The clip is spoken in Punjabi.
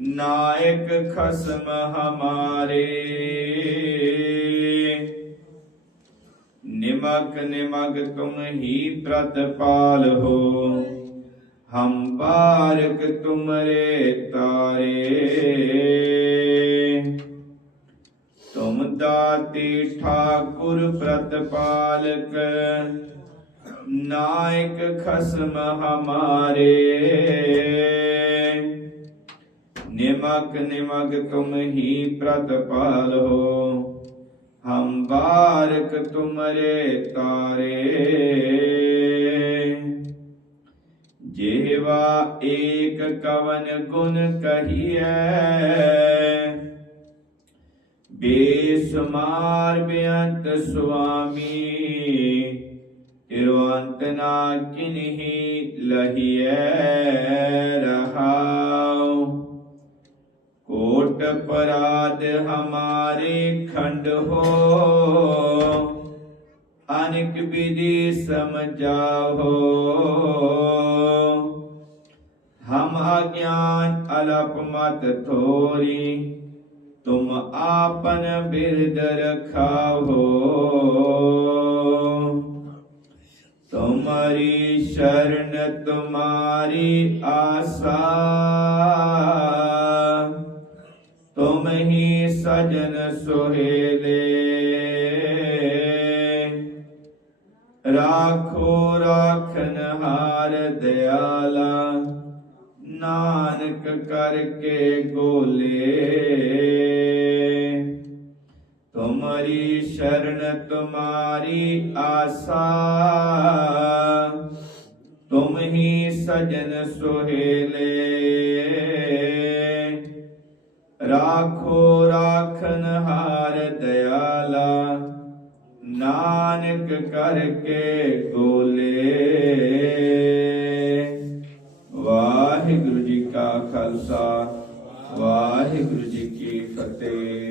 ਨਾਇਕ ਖਸਮ ਹਮਾਰੇ। ਨਿਮਕ ਨਿਮਗ ਤੁਮ ਹੀ ਪ੍ਰਤਪਾਲ ਹੋ। ਹਮ ਬਾਰਕ ਤੁਮਰੇ ਤਾਰੇ। ਤੁਮ ਦਾਤੀ ਠਾਕੁਰ ਪ੍ਰਤਪਾਲਕ ਨਾਇਕ ਖਸਮ ਹਮਾਰੇ। ਨਿਮਕ ਨਿਮਗ ਤੁਮ ਹੀ ਪ੍ਰਤਪਾਲ ਹੋ ਹਮ ਬਾਰਕ ਤੁਮਰੇ ਤਾਰੇ ਜਿਹਵਾ ਏਕ ਕਵਨ ਗੁਣ ਕਹੀਐ ਬੇਸਮਾਰ ਬੇਅੰਤ ਸੁਆਮੀ ਤਿਰਵੰਤ ਨਾ ਕਿਨਹੀ ਲਹੀਐ ਰਹਾਉ ਕੋਟ ਪਰਾਧ ਹਮਾਰੇ ਖੰਡ ਹੋ। ਅਨਿਕ ਵਿਧि ਸਮਝਾਓ। ਹਮ ਅਗਿਆਨ ਅਲਪ ਮਤ ਥੋਰੀ, ਤੁਮ ਆਪਨ ਬਿਰਦ ਰਖਾਓ। ਤੁਮਰੀ ਸ਼ਰਨ ਤੁਮਾਰੀ ਆਸਾ। ਤੁਮ ਹੀ ਸਜਨ ਸੁਹੇਲੇ। ਰਾਖੋ, ਰਾਖਨ ਹਾਰ ਦਿਆਲਾ, ਨਾਨਕ ਕਰਕੇ ਗੋਲੇ। ਤੁਮਾਰੀ ਸ਼ਰਨ, ਤੁਮਾਰੀ ਆਸਾ, ਤੁਮ ਹੀ ਸਜਨ ਸੁਹੇਲੇ। ਰਾਖੋ ਰਾਖਨ ਹਾਰ ਦਿਆਲਾ, ਨਾਨਕ ਕਰਕੇ ਗੋਲੇ ਵਾਹਿਗੁਰੂ ਜੀ ਕਾ ਖਾਲਸਾ, ਵਾਹਿਗੁਰੂ ਜੀ ਕੀ ਫਤਿਹ।